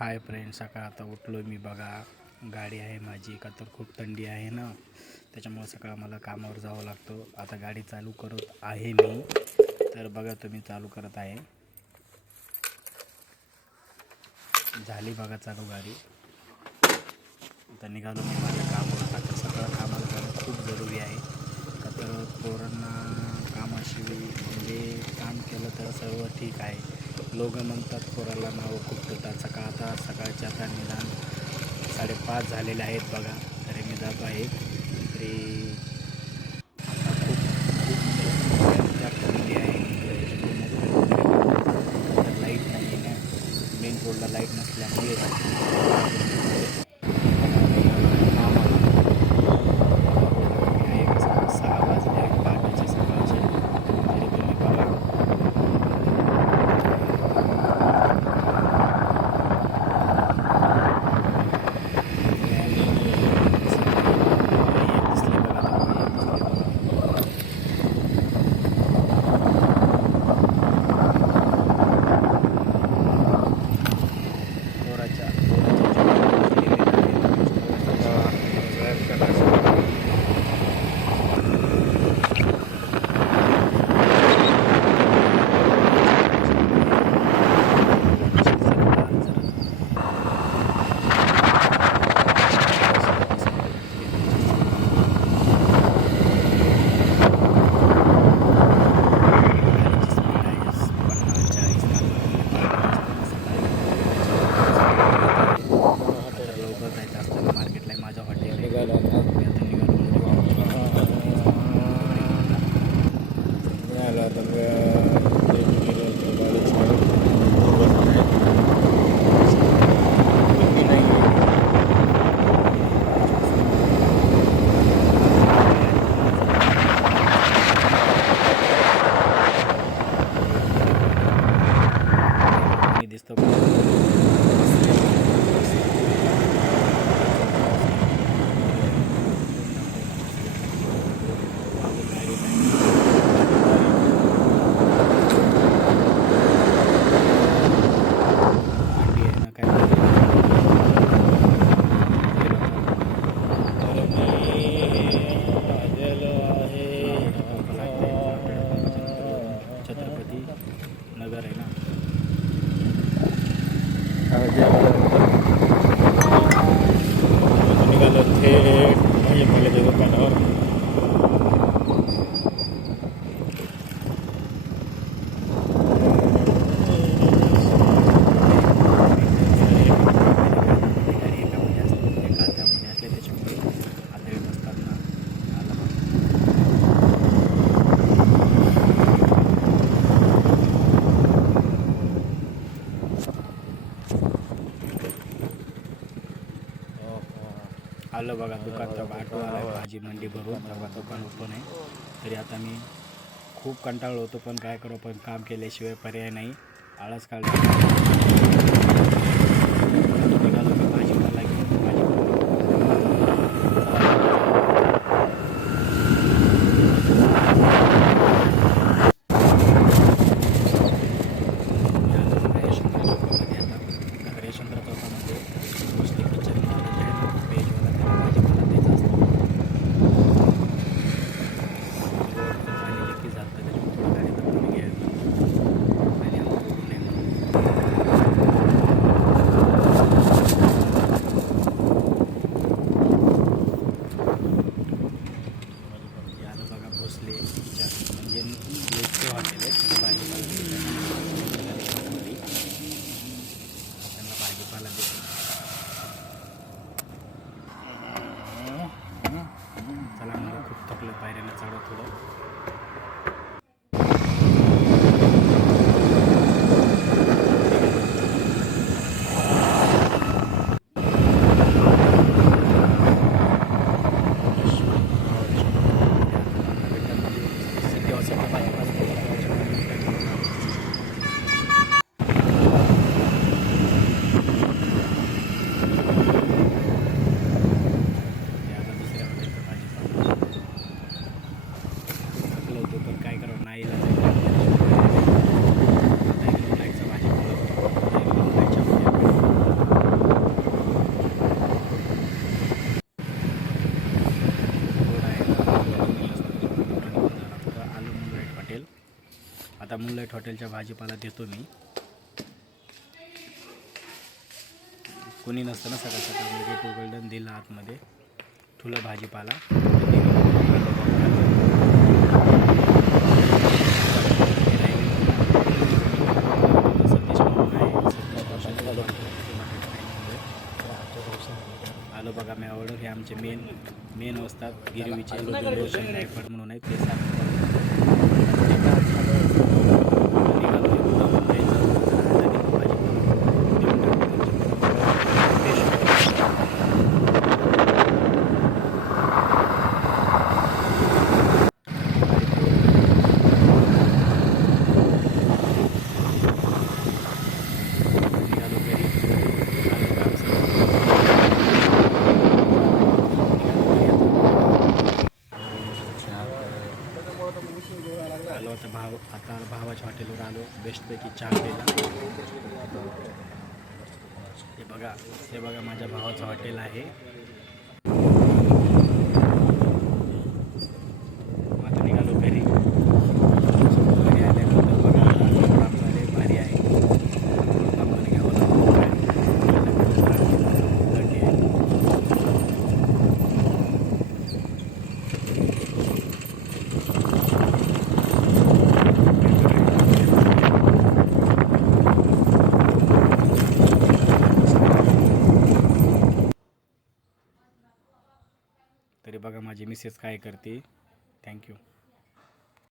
Hi friend, सकाळ आता उठलो मी बघा. गाडी आहे माझी का तर खूप थंडी आहे ना, त्याच्यामुळे सकाळ मला कामावर जावं लागतो. आता गाडी चालू करत आहे मी, तर बघा तुम्ही चालू करत आहे. झाली बघा चालू गाडी. आता निघालो मी माझ्या कामावर. आता सगळं कामाला जाणं खूप जरुरी आहे का तर पोरांना कामाशिवाय म्हणजे काम केलं तर सर्व ठीक आहे. लोक म्हणतात पोराला नावं खूप ठेवतात. सकाळचे आता निदान 5:30 झालेले आहेत बघा. तरी मी जातो आहे. तरी आता खूप खूप जास्त थंडी आहे. तर लाईट नाही आहे ना, मेन रोडला लाईट नसल्यामुळे आहे कसं 6 वाजले आहेत पहाटेचे सकाळचे. तरी तुम्ही बघा मार्केटला माझ्या हॉटेल निघालो मी दिसतो छत्रपती नगर आहे ना. निघालो थेट भाजीपाल्याच्या दुकानावर. त्याच्यामुळे आले बसताना आला. आलं बघा दुकान. तर ऑटो आला भाजी मंडी भरून तेव्हा दुकान ओपन आहे. तरी आता मी खूप कंटाळलो होतो, पण काय करू, पण काम केल्याशिवाय पर्याय नाही. आळस काढला निघालो मी भाजीपाला घेऊन. यशवंतराव चौकामध्ये मोस्टली किचन नॉलेज आहे ना, व्हेजवाला त्याला भाजीपाला द्यायचा असतो. रोडचं झालेलं की जातं, त्याच्यामुळे थोडं गाडी बघून घ्यावी आणि आमचं नाही म्हणून मूनलाईट हॉटेलच्या भाजीपाला देतो मी. कोणी नसतं ना सकाळ सकाळ म्हणजे टू गोल्डन दिला आतमध्ये ठुला भाजीपाला. आलो बघा मी ऑर्डर. हे आमचे मेन असतात गिरवीचे रोशन डायफड म्हणून आहेत ते आलो आता भावाच्या हॉटेलवर आलो. बेस्टपैकी चहा प्यायला. हे बघा माझ्या भावाचं हॉटेल आहे. आता निघालो घरी. घरी आल्यानंतर बघा आपल्याला भारी आहे. आपण घ्यावं तरी बघा माझी मिसेस काय करते. थँक्यू.